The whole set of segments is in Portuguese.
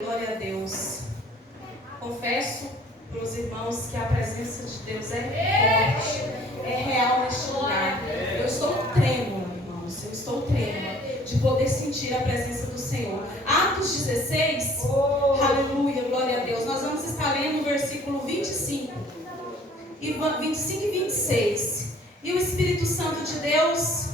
Glória a Deus. Confesso para os irmãos que a presença de Deus é forte, é real neste lugar. Eu estou trêmula, irmãos, eu estou trêmula de poder sentir a presença do Senhor. Atos 16, aleluia, glória a Deus. Nós vamos estar lendo o versículo 25 e 26. E o Espírito Santo de Deus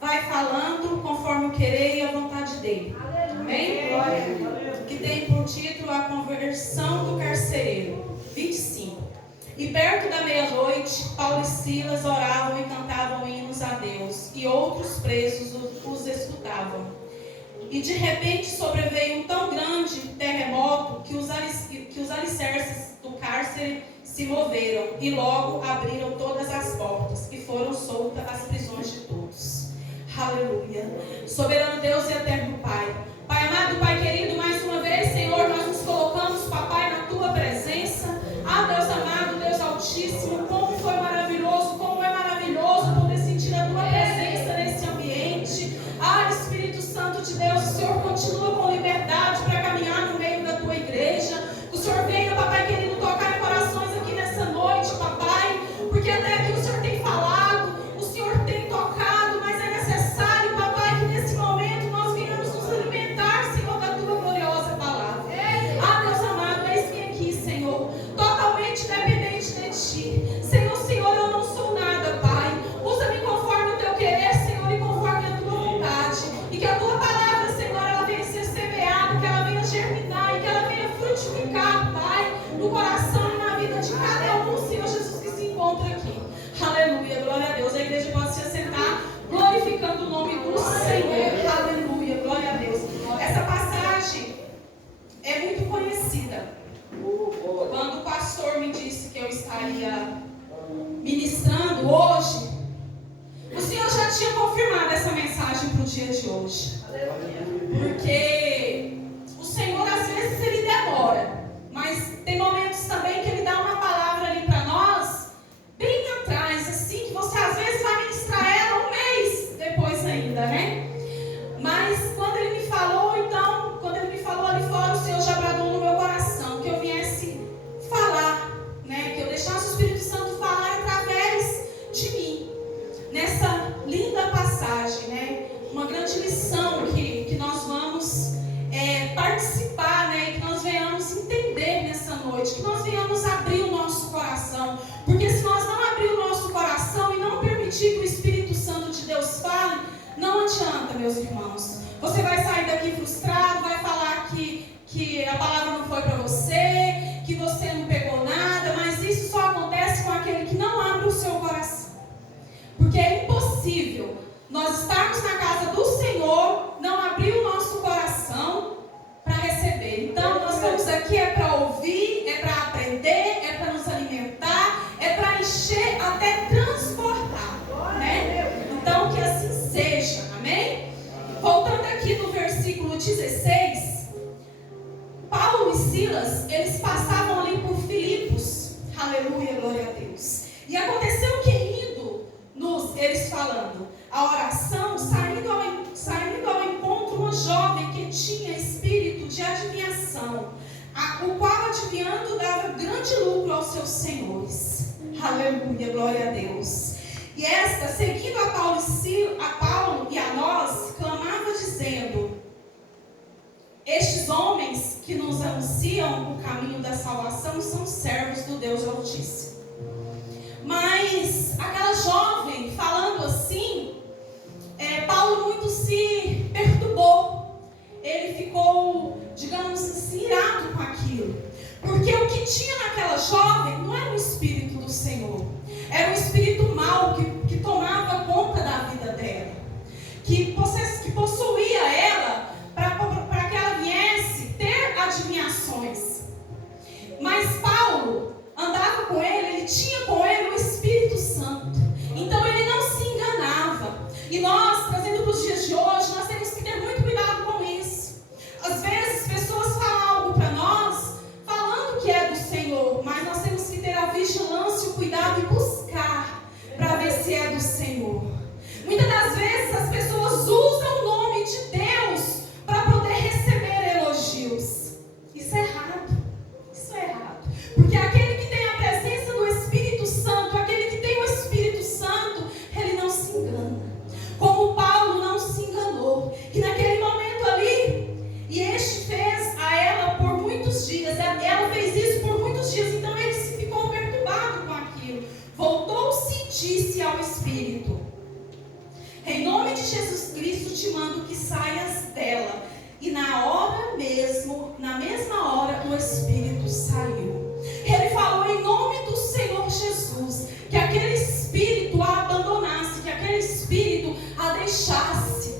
vai falando conforme o querer e a vontade dele. Amém? Glória. Que tem por título a conversão do carcereiro. 25. E perto da meia-noite, Paulo e Silas oravam e cantavam hinos a Deus, e outros presos os escutavam. E de repente sobreveio um tão grande terremoto que os alicerces do cárcere se moveram, e logo abriram todas as portas, e foram soltas as prisões de todos. Aleluia. Soberano Deus e eterno Pai. Pai amado, Pai querido, mais uma vez, Senhor, nós nos colocamos, papai, na Tua presença. Ah, Deus amado, Deus altíssimo, como foi maravilhoso, como é maravilhoso poder sentir a Tua presença nesse ambiente. Ah, Espírito Santo de Deus, o Senhor continua com liberdade para caminhar no meio da Tua igreja. O Senhor venha, papai querido, tocar em corações aqui nessa noite, papai, porque até aqui o Senhor tem falado, o Senhor tem tocado, mas é necessário, papai, que nesse momento nós venhamos nos alimentar, Senhor, da Tua gloriosa palavra. Ah, Deus amado, eis-me aqui, Senhor, totalmente dependente de Ti. Senhor, eu não sou nada, Pai. Usa-me conforme o Teu querer, Senhor, e conforme a Tua vontade. E que a Tua palavra, Senhor, ela venha ser semeada, que ela venha germinar e que ela venha frutificar, Pai, no coração e na vida de cada um, Senhor Jesus, que se encontra aqui. Aleluia, glória a Deus. A igreja pode se assentar, glorificando o nome do Senhor. Aleluia, glória a Deus. Essa passagem é muito conhecida. Quando o pastor me disse que eu estaria ministrando hoje, o Senhor já tinha confirmado essa mensagem para o dia de hoje. Porque o Senhor, às vezes, Ele demora, mas tem momentos também que Ele dá uma palavra ali para nós, bem atrás, assim, que você às vezes vai ministrar ela um mês depois ainda, né? Mas quando Ele me falou, então, quando Ele me falou ali fora, o Senhor já bradou no meu coração, que eu viesse falar, né? Que eu deixasse o Espírito Santo falar através de mim, nessa linda passagem, né? Uma grande lição que nós vamos participar, né? E que nós venhamos entender nessa noite, que nós venhamos abrir o nosso coração, porque se nós não abrir o nosso coração e não permitir que o Espírito Santo de Deus fale, não adianta, meus irmãos. Você vai sair daqui frustrado, vai falar que a palavra não foi para você, que você não pegou nada, mas isso só acontece com aquele que não abre o seu coração. Porque é impossível nós estarmos na casa do Senhor, não abrir o nosso coração para receber. Então, nós estamos aqui para ouvir, para aprender, para nos alimentar, para encher, até transportar, né? Então, que assim seja, amém? Voltando aqui no versículo 16, Paulo e Silas, eles passavam ali por Filipos, aleluia, glória a Deus. E aconteceu que eles falando a oração, saindo ao encontro uma jovem que tinha espírito de adivinhação, o qual adivinhando dava grande lucro aos seus senhores. Aleluia, glória a Deus. E esta, seguindo a Paulo e a nós, clamava dizendo: estes homens que nos anunciam o caminho da salvação são servos do Deus Altíssimo. Mas aquela jovem falando assim, Paulo muito se perturbou. Ele ficou, digamos assim, irado com aquilo. Porque o que tinha naquela jovem não era o Espírito do Senhor. Era um espírito mau que tomava conta da vida dela. Que possuía ela para que ela viesse ter adivinhações. Mas Paulo andava com ele tinha com ele o Espírito Santo. Então ele não se enganava. E nós, trazendo para os dias de hoje, nós temos que ter muito cuidado com isso. Às vezes pessoas falam algo para nós, falando que é do Senhor, mas nós temos te mando que saias dela. E na mesma hora, o espírito saiu. Ele falou em nome do Senhor Jesus, que aquele espírito a abandonasse, que aquele espírito a deixasse.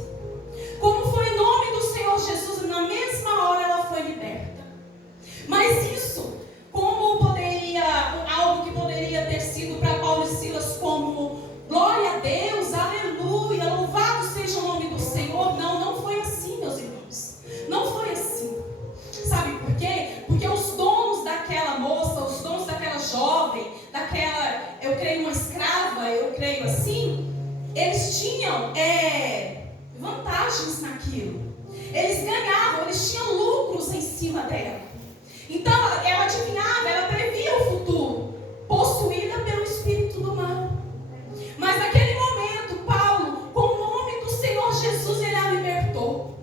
Como foi em nome do Senhor Jesus, na mesma hora ela foi liberta. Mas isso, algo que poderia ter sido para Paulo e Silas como glória a Deus, aleluia, louvado seja o nome do Senhor. Não foi assim, meus irmãos. Não foi assim. Sabe por quê? Porque os donos daquela moça, os donos daquela jovem, eu creio uma escrava, eu creio assim, eles tinham vantagens naquilo. Eles ganhavam, eles tinham lucros em cima dela. Então ela adivinhava, ela previa o futuro, possuída pelo espírito do mal. Mas naquele momento, Paulo, com o nome do Senhor Jesus, ele a libertou.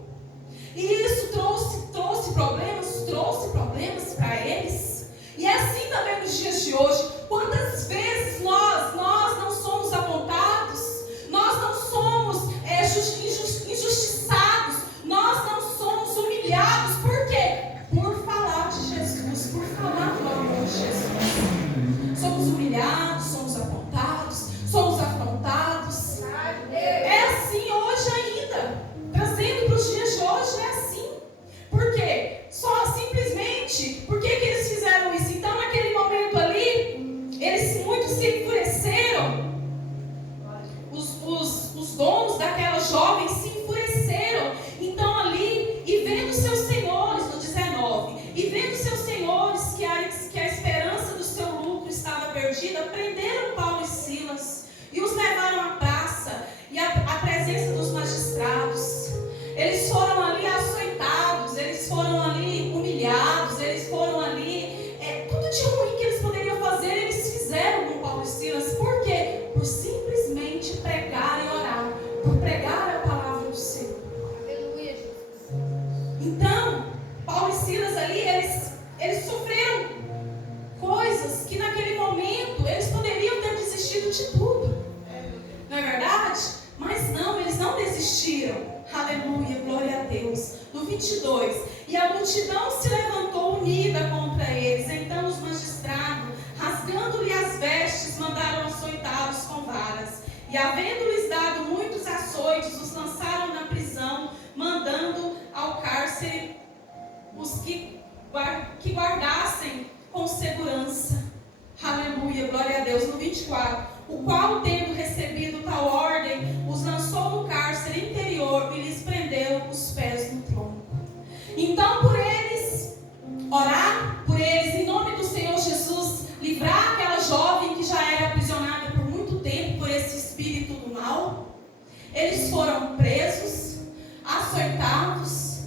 E isso trouxe problemas para eles. E é assim também nos dias de hoje. Quantas vezes nós não somos apontados, nós não somos injustiçados, nós não somos humilhados. Por quê? Por falar de Jesus, por falar do amor de Jesus. Somos humilhados, somos apontados, somos afrontados. É assim hoje ainda. Trazendo para os dias de hoje, é assim. Por quê? Simplesmente, por que eles fizeram isso? Então, naquele momento ali, eles muitos se enfureceram. Os donos daquela jovem se enfureceram. Então, ali, e vendo seus senhores, no 19, e vendo seus senhores que a esperança do seu lucro estava perdida, prenderam Paulo e Silas e os levaram à praça e à presença dos magistrados. Eles foram ali açoitados, eles foram ali humilhados, eles foram ali, tudo de ruim que eles poderiam fazer, eles fizeram com Paulo e Silas. Por quê? Por simplesmente pregar e orar, por pregar a palavra do Senhor. Aleluia, Jesus. Então, Paulo e Silas ali, eles sofreram coisas que naquele momento eles poderiam ter desistido de tudo. Não é verdade? Mas não, eles não desistiram. Aleluia, glória a Deus. No 22, e a multidão se levantou unida contra eles. Então os magistrados, rasgando-lhe as vestes, mandaram açoitá-los com varas. E havendo-lhes dado muitos açoites, os lançaram na prisão, mandando ao cárcere os que guardassem com segurança. Aleluia, glória a Deus. No 24, o qual, tendo recebido tal ordem, os lançou no cárcere interior e lhes prendeu os pés no tronco. Então, por eles, orar por eles, em nome do Senhor Jesus, livrar aquela jovem que já era aprisionada por muito tempo por esse espírito do mal. Eles foram presos, açoitados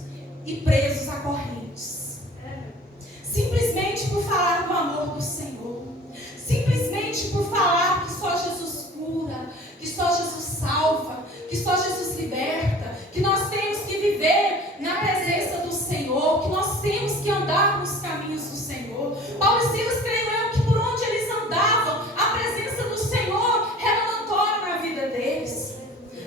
e presos a correntes. Simplesmente por falar do amor do Senhor. Simplesmente por falar que só Jesus cura, que só Jesus salva, que só Jesus liberta, que nós temos que viver na presença do Senhor, que nós temos que andar nos caminhos do Senhor. Paulo e Silas, creio eu, que por onde eles andavam, a presença do Senhor era notória na vida deles.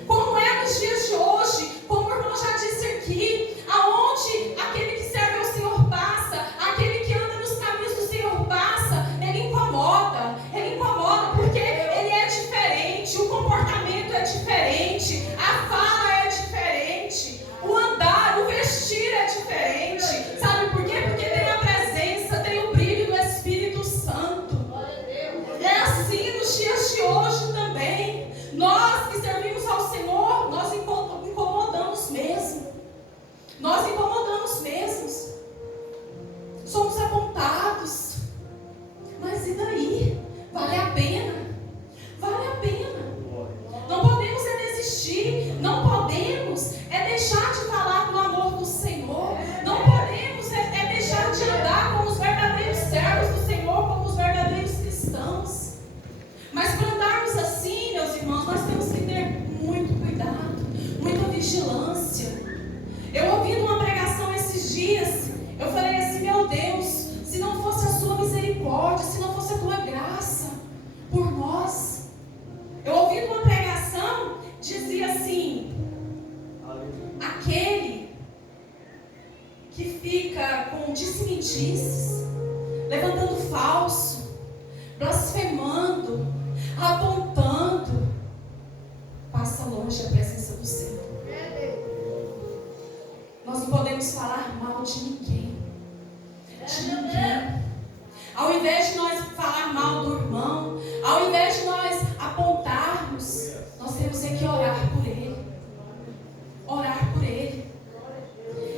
Como é nos dias de hoje, como o irmão já disse aqui, aonde aquele que serve ao Senhor passa, aquele que anda nos caminhos do Senhor passa, ele incomoda porque ele é diferente, o comportamento é diferente, a fala é diferente, o andar, o vestir é diferente. Sabe por quê? Porque tem a presença, tem o brilho do Espírito Santo. É assim nos dias de hoje também. Nós que servimos ao Senhor, nós incomodamos mesmo. Nós incomodamos mesmo. Somos apontados. Mas e daí? Vale a pena? Vale a pena. Não podemos desistir. Não podemos deixar de falar do amor do Senhor. Não podemos deixar de andar como os verdadeiros servos do Senhor, como os verdadeiros cristãos. Mas para andarmos assim, meus irmãos, nós temos que ter muito cuidado, muita vigilância. Eu ouvi uma pregação esses dias, eu falei assim, meu Deus, se não fosse a sua misericórdia, se não fosse a tua graça por nós. Eu ouvi uma pregação, dizia assim, disse-me-disses, levantando falso, blasfemando, apontando, passa longe a presença do Senhor. Nós não podemos falar mal de ninguém. De ninguém. Ao invés de nós falar mal do irmão, ao invés de nós apontarmos, nós temos que orar por ele. Orar por ele.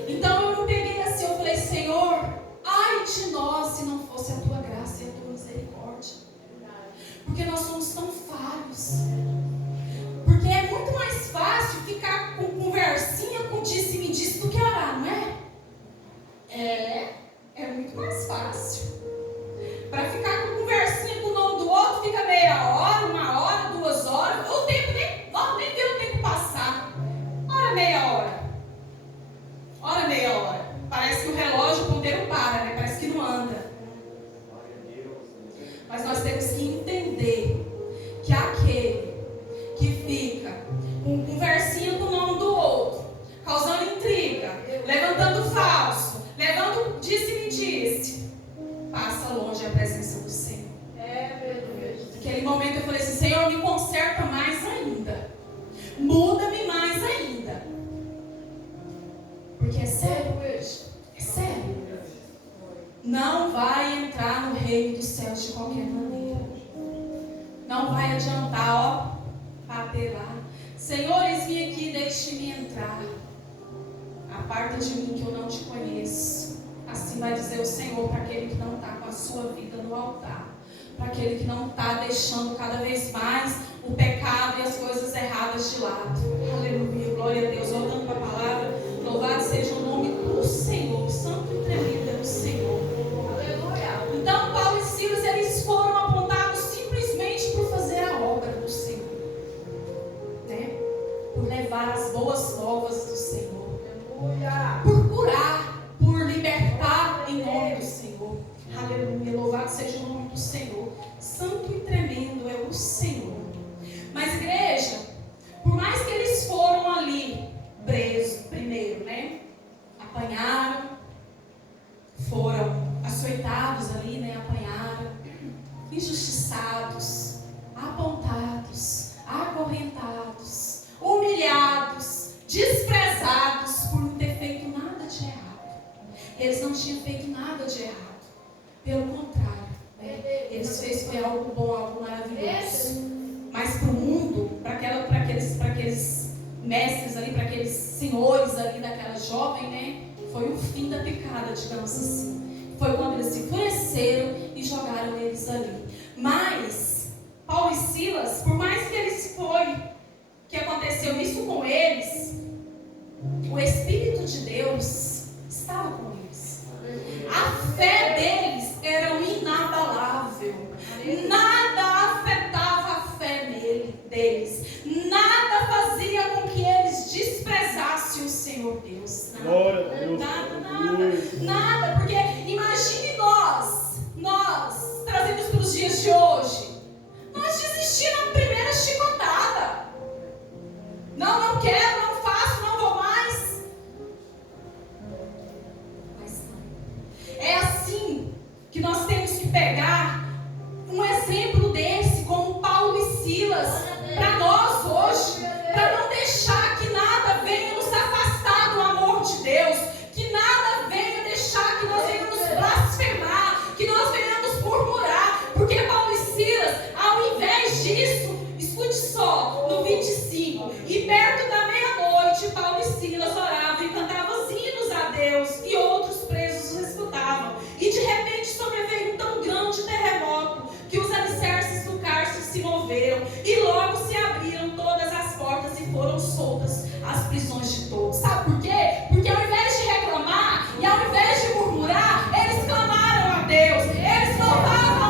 Então eu me peguei assim, eu falei, Senhor, ai de nós se não fosse a tua graça e a tua misericórdia. Porque nós somos tão falhos. Porque é muito mais fácil ficar com conversinha, com disse-me-disse, do que orar, não é? É muito mais fácil. Para ficar com conversinha com o nome do outro, fica meia hora, 1 hora, 2 horas. O tempo nem vê o tempo passar. Ora meia hora. Ora meia hora. Parece que o relógio, o ponteiro para, né? Parece que não anda. Mas nós temos que entender que aquele que fica com conversinha com o nome do outro, causando intriga, levantando falso, levando disse-me-disse, passa longe a presença do Senhor. Naquele momento eu falei assim, Senhor, me conserta mais ainda. Muda-me mais ainda. Porque é sério hoje. É sério. Não vai entrar no reino dos céus de qualquer maneira. Não vai adiantar, bater lá. Senhor, eis-me aqui, deixe-me entrar. Aparta de mim que eu não te conheço. Assim vai dizer o Senhor para aquele que não está com a sua vida no altar. Para aquele que não está deixando cada vez mais o pecado e as coisas erradas de lado. Aleluia, glória a Deus. Voltando para a palavra, louvado seja o nome do Senhor. Santo e tremendo é o Senhor. Aleluia. Então Paulo e Silas, eles foram apontados simplesmente por fazer a obra do Senhor, né? Por levar as boas novas do Senhor. Aleluia. Por curar, por libertar em nome do Senhor. Aleluia, louvado seja o nome do Senhor. Santo e tremendo é o Senhor. Mas igreja, por mais que eles foram ali presos primeiro, né? Apanharam, foram açoitados ali, né? Apanharam, injustiçados, apontados, acorrentados, humilhados, desprezados por não ter feito nada de errado. Eles não tinham feito nada de errado. Pelo contrário, né? Eles fez algo bom, algo maravilhoso. Mas para o mundo, para aqueles mestres ali, para aqueles senhores ali daquela jovem, né? Foi o fim da picada, digamos assim. Foi quando eles se enfureceram e jogaram eles ali. Mas Paulo e Silas, por mais que aconteceu isso com eles, o Espírito de Deus estava com eles. A fé deles era inabalável. Nada afetava a fé deles. Nada fazia com que eles desprezassem o Senhor Deus. Nada. Porque imagine nós trazemos para os dias de hoje. Nós desistimos na primeira chicotada. Não quero, não faço, não vou mais. Mas não. É assim que nós temos que pegar um exemplo desse, como Paulo e Silas, para nós hoje, para não deixar que nada venha nos afastar do amor de Deus, que nada venha deixar que nós venhamos blasfemar, que nós venhamos murmurar, porque Paulo e Silas, ao invés disso, escute só, no 25, e perto da meia-noite, Paulo e Silas oravam e cantavam hinos a Deus, e outros presos os escutavam, e de repente sobreveio um tão grande terremoto, que os alicerces do cárcere se moveram, e logo se abriram todas as portas e foram soltas as prisões de todos. Sabe por quê? Porque ao invés de reclamar e ao invés de murmurar, eles clamaram a Deus, eles louvavam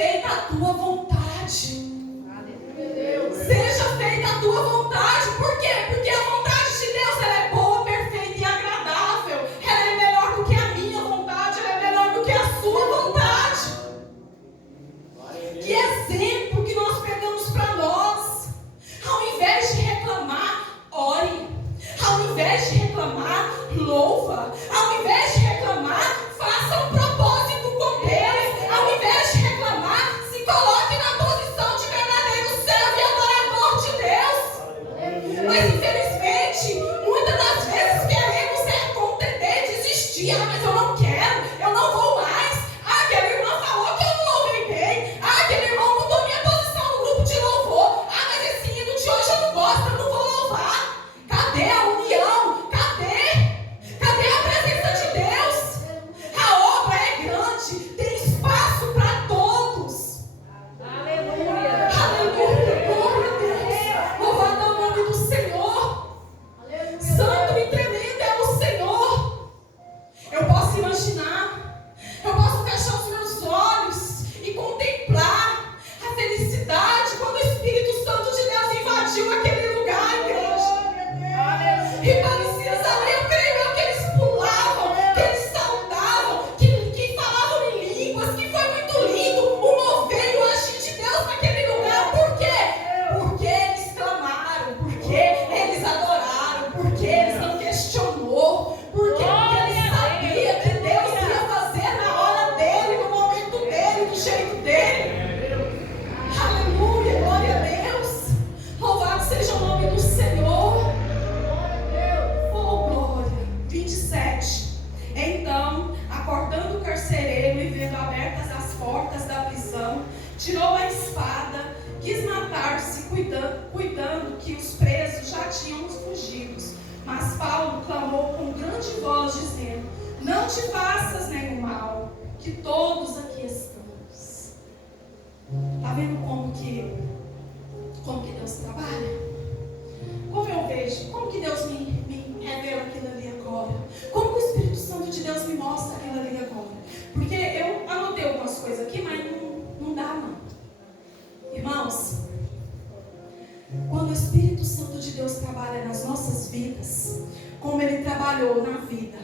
feita a tua vontade. Seja feita a tua vontade. Por quê? Porque a vontade de Deus, ela é boa, perfeita e agradável. Ela é melhor do que a minha vontade, ela é melhor do que a sua vontade. Que exemplo que nós pegamos para nós. Ao invés de reclamar, ore. Ao invés de reclamar, louva. Ao invés de reclamar, faça um propósito com Deus. Ao invés de reclamar, se coloque na posição de verdadeiro servo e adorador de Deus. Mas infelizmente, muitas das vezes queremos ser contender, desistir. Mas eu não quero, eu não vou mais. Aquela irmã falou que eu não louvei bem. Aquele irmão mudou minha posição no grupo de louvor. Mas esse hino de hoje eu não gosto, eu não vou louvar. Cadê a união? Cadê a presença de Deus? A obra é grande, tem espaço para todos. Aleluia. Aleluia, glória a Deus. Louvado é o nome do Senhor. Santo e tremendo é o Senhor. Eu posso imaginar, eu posso fechar os meus olhos e contemplar a felicidade quando o Espírito Santo de Deus invadiu aquele lugar, igreja. E parecia ali, eu creio que eles pulavam, que eles saltavam, que falavam em línguas, que foi muito lindo o mover e o agir de Deus naquele lugar. Por quê? Porque eles clamaram, porque eles adoraram, porque eles não questionou, porque eles sabiam que Deus ia fazer na hora dele, no momento dele, do jeito dele. Aleluia, glória a Deus. Louvado seja o nome do Senhor. Oh, glória. 27. Então, acordando o carcereiro e vendo abertas as portas da prisão, tirou a espada, quis matar-se, cuidando que os presos já tinham fugido. Mas Paulo clamou com grande voz, dizendo: não te faças nenhum mal, que todos aqui estamos. Está vendo como que Deus trabalha? Como eu vejo, como que Deus me revela aquilo ali agora? Como que o Espírito Santo de Deus me mostra aquilo ali agora? Porque eu anotei algumas coisas aqui, mas não dá não. Irmãos, quando o Espírito Santo de Deus trabalha nas nossas vidas, como ele trabalhou na vida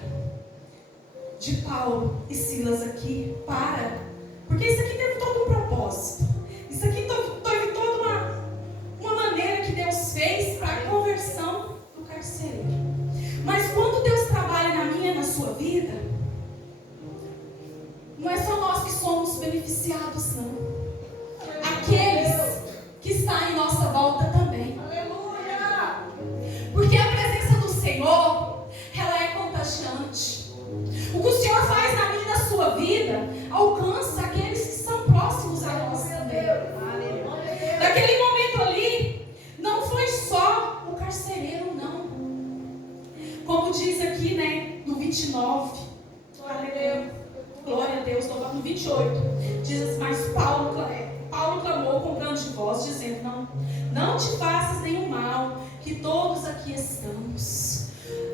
de Paulo e Silas aqui, porque isso aqui teve todo um propósito. Isso aqui teve toda uma maneira que Deus fez para a conversão do carcereiro. Mas quando Deus trabalha na minha e na sua vida, não é só nós que somos beneficiados, não. Aqueles que estão em nossa volta também. Aleluia. Porque a presença do Senhor, ela é contagiante. O que o Senhor faz na minha e na sua vida, alcança aqueles que são próximos a nós também. Naquele momento ali, não foi só o carcereiro, não. Como diz aqui, né, no 29. Glória a Deus, no 28. Diz assim: mas Paulo clamou com grande voz, dizendo: não te faças nenhum mal, que todos aqui estamos.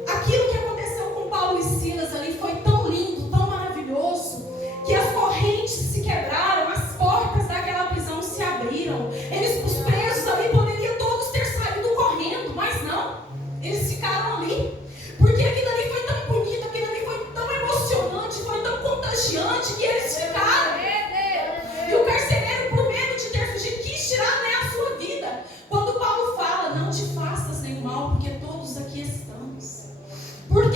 Aquilo que aconteceu com Paulo e Silas ali foi tão lindo, tão maravilhoso, que as correntes se quebraram, as portas daquela prisão se abriram. Os presos ali poderiam todos ter saído correndo, mas não, eles ficaram ali, porque aquilo ali foi tão bonito, aquilo ali foi tão emocionante, foi tão contagiante, que eles ficaram. E o carcereiro, por medo de ter fugido, quis tirar, né, a sua vida. Quando Paulo fala: não te faças nenhum mal, porque todos aqui estamos. Por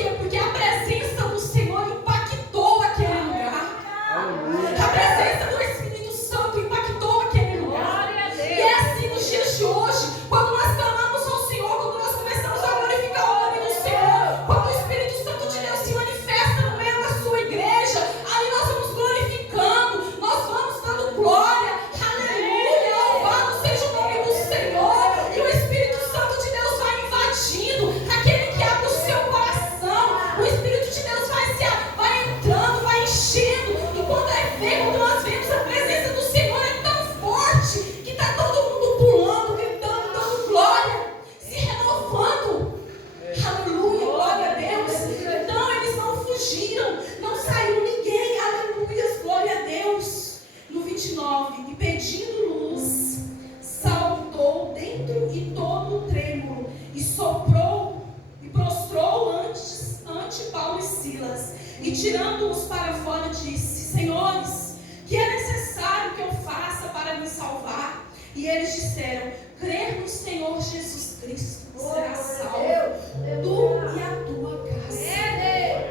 soprou e prostrou ante Paulo e Silas, e tirando-os para fora disse: Senhores, que é necessário que eu faça para me salvar? E eles disseram: crer no Senhor Jesus Cristo, será salvo, tu e a tua casa.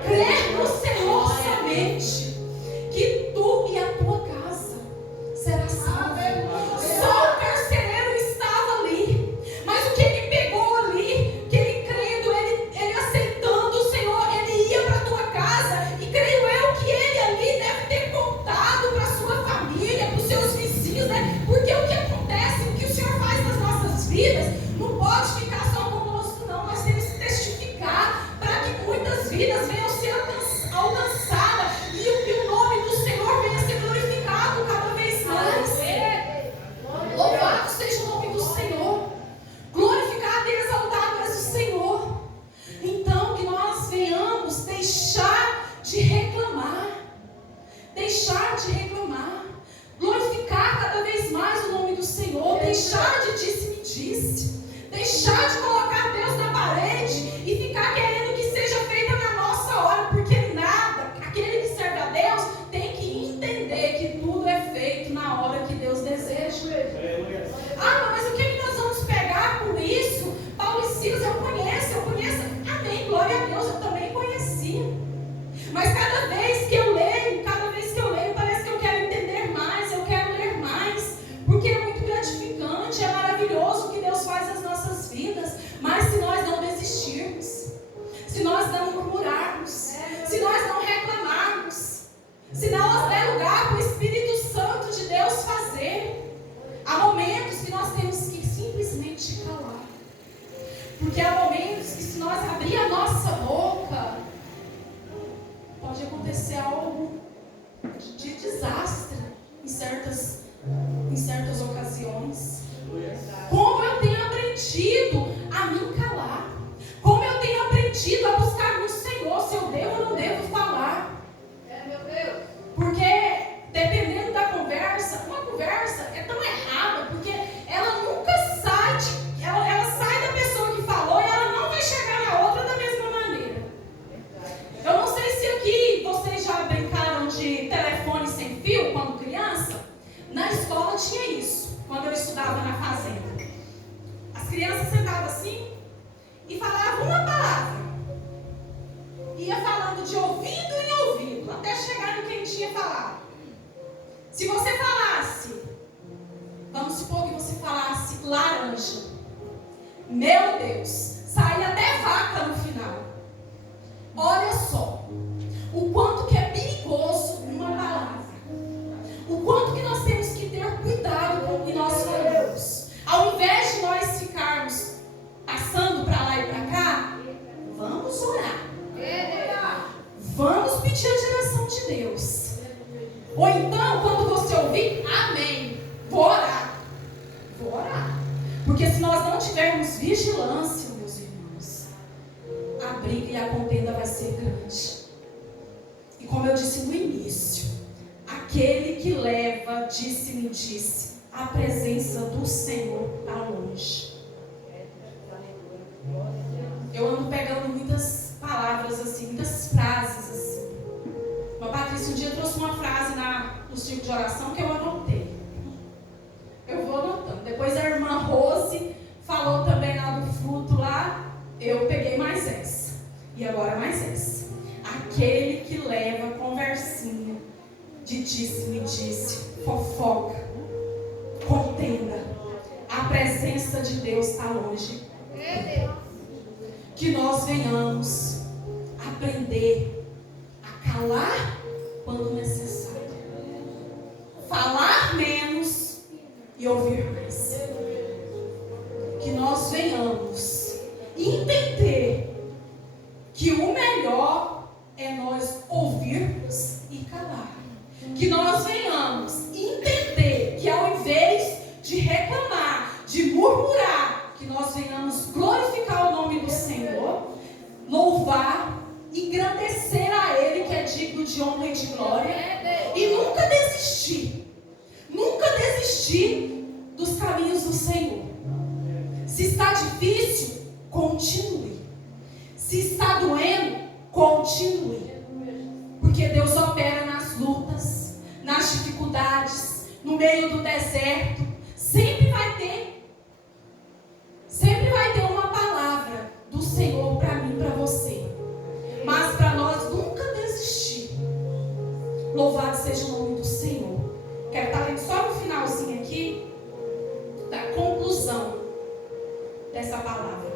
Crer no Senhor somente, que tu e a tua casa será salvo. Só o carcereiro estava ali, mas o que ele pegou ali, que ele crendo, ele aceitando o Senhor, ele ia para a tua casa, e creio eu que ele ali deve ter contado para a sua família, para os seus vizinhos, né? Porque o que acontece, o que o Senhor faz nas nossas vidas, não pode ficar só conosco, não. Nós temos que testificar para que muitas vidas venham ser alcançadas e o nome do Senhor venha ser glorificado cada vez mais. Louvado seja o nome do Senhor, glorificado e exaltado és o Senhor. Então, que nós venhamos deixar de reclamar, glorificar cada vez mais o nome do Senhor, deixar de disse-me-disse, deixar de colocar Deus na parede e ficar querendo que seja feita na nossa hora, porque nada, aquele que serve a Deus tem que entender que tudo é feito na hora que Deus deseja. Mas o que nós vamos pegar com isso? Paulo e Silas eu conheço, amém, glória a Deus, eu também conhecia. Mas cada vez que eu leio, parece que eu quero entender mais, eu quero ler mais, porque é muito gratificante, é maravilhoso o que Deus faz nas nossas vidas. Mas se nós não desistirmos, se nós não murmurarmos, se nós não reclamarmos, se não der lugar para o Espírito Santo de Deus fazer, há momentos que nós temos que simplesmente calar, porque há momentos que se nós abrir a nossa boca, pode acontecer algo de desastre em certas ocasiões. Como eu tenho aprendido a me calar, como eu tenho aprendido a buscar no Senhor se eu devo ou não devo falar. Porque dependendo da conversa, uma conversa é tão errada, porque ela nunca sai ela sai da pessoa que falou e ela não vai chegar na outra da mesma maneira. Eu não sei se aqui vocês já brincaram de telefone sem fio quando criança. Na escola tinha isso, quando eu estudava na fazenda. As crianças sentavam assim e falavam uma palavra. Ia falando de ouvido em ouvido, até chegar no que ele tinha falado. Se você falasse, vamos supor que você falasse laranja, meu Deus, saía até vaca no final. Olha só, o quanto que é perigoso uma palavra, o quanto que nós temos que ter cuidado com o que nós falamos. Ao invés de nós ficarmos passando para lá e para cá, vamos orar, vamos pedir a direção de Deus. Ou então, quando você ouvir, amém, vou orar. Porque se nós não tivermos vigilância, meus irmãos, a briga e a contenda vai ser grande. E como eu disse no início, aquele que leva, disse-me, a presença do Senhor está longe. Eu ando pegando muitas palavras assim, muitas frases assim. A Patrícia um dia trouxe uma frase no círculo de oração que eu anotei. Eu vou anotando. Depois a irmã Rose falou também lá do fruto lá. Eu peguei mais essa. E agora mais essa. Aquele que leva conversinha de disse-me, fofoca, contenda. A presença de Deus está longe. Que nós venhamos aprender a calar quando necessário, falar menos e ouvir mais. Que nós venhamos entender que o melhor é nós ouvirmos e calar. Que nós venhamos entender que ao invés de reclamar, de murmurar, que nós venhamos glorificar o nome do Senhor, louvar, engrandecer a Ele que é digno de honra e de glória, e nunca desistir dos caminhos do Senhor. Se está difícil, continue. Se está doendo, continue. Porque Deus opera nas lutas, nas dificuldades, no meio do deserto. Sempre vai ter uma palavra do Senhor para mim, para você. Mas para nós nunca desistir. Louvado seja o nome do Senhor. Quero estar lendo só no finalzinho aqui da conclusão dessa palavra.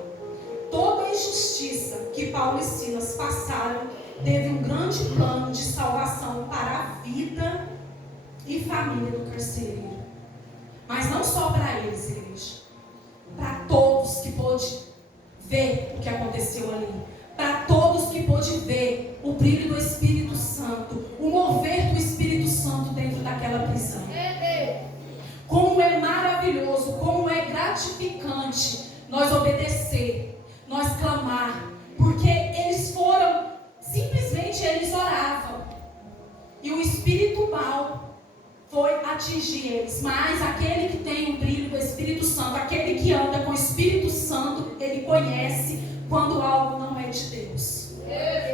Toda a injustiça que Paulo e Silas passaram teve um grande plano de salvação para a vida e família do carcereiro. Mas não só para eles, igreja. Para todos que pôde ver o que aconteceu ali. Para todos que pôde ver o brilho do Espírito Santo, o mover do Espírito Santo dentro daquela prisão. Como é maravilhoso, como é gratificante nós obedecer, nós clamar, porque eles foram, simplesmente eles oravam, e o espírito mau foi atingir eles, mas aquele que tem o brilho do Espírito Santo, aquele que anda com o Espírito Santo, ele conhece quando algo não é de Deus.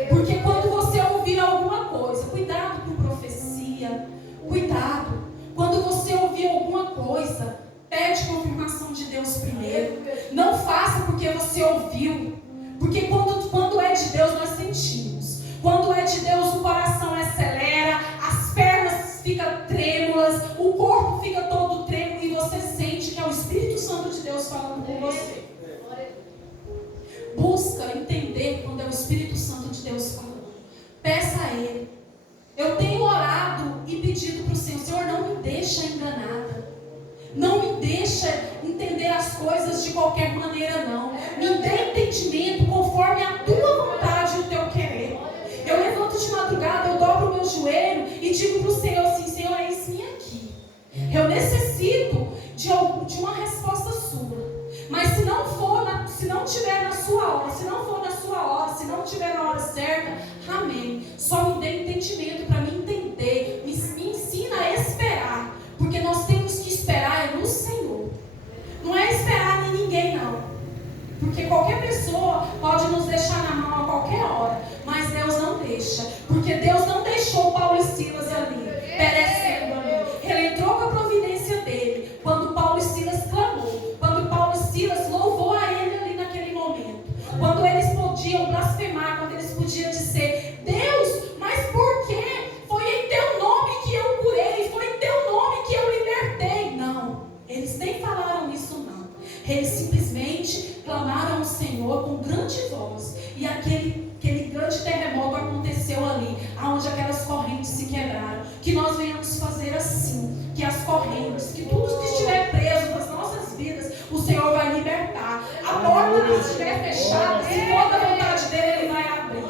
Porque quando você ouvir alguma coisa, cuidado com profecia, cuidado, quando você ouvir alguma coisa, pede confirmação de Deus primeiro. Não faça porque você ouviu. Porque quando é de Deus nós sentimos. Quando é de Deus o coração acelera, as pernas ficam trêmulas, o corpo fica todo trêmulo e você sente que é o Espírito Santo de Deus falando com você. Busca entender quando é o Espírito Santo de Deus falando. Peça a Ele. Eu tenho orado e pedido para o Senhor: Senhor, não me deixa enganada. Não me deixa entender as coisas de qualquer maneira, não. Me dê entendimento conforme a tua vontade e o teu querer. Eu levanto de madrugada, eu dobro o meu joelho e digo para o Senhor assim: Senhor, eis-me aqui. Eu necessito de uma resposta sua. Mas se não tiver na sua hora, se não for na sua hora, se não tiver na hora certa, amém. Só me dê entendimento para me entender. Me ensina a esperar. Porque nós temos que esperar no Senhor. Não é esperar em ninguém, não. Porque qualquer pessoa pode nos deixar na mão a qualquer hora. Mas Deus não deixa. Porque Deus não deixou Paulo e Silas ali, perecendo ali. Ele entrou com a providência dele. Quando Paulo e Silas clamou. Quando Paulo e Silas louvou a ele ali naquele momento. Quando eles podiam blasfemar. Quando eles podiam dizer: Deus, mas por quê? Foi em teu nome que eu curei. Foi em teu nome que eu libertei. Não. Eles nem falaram isso, não. Eles simplesmente clamaram ao Senhor com grande voz. E aquele grande terremoto aconteceu ali, onde aquelas correntes se quebraram. Que nós venhamos fazer assim, que as correntes, que tudo que estiver preso nas nossas vidas, o Senhor vai libertar. A porta que estiver fechada, se for da vontade dele, ele vai abrir.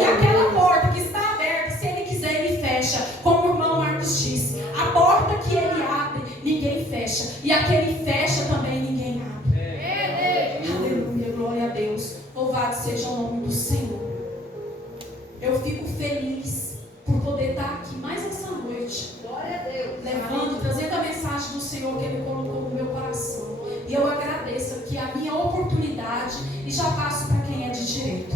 E aquela porta que está aberta, se ele quiser, ele fecha. Como o irmão Marcos disse, a porta que ele abre, ninguém fecha. E aquele fecha também, ninguém abre. Aleluia, glória a Deus. Louvado seja o nome do Senhor. Eu fico feliz por poder estar aqui mais essa noite. Glória a Deus. Levando, trazendo a mensagem do Senhor que Ele colocou no meu coração. E eu agradeço aqui a minha oportunidade e já passo para quem é de direito.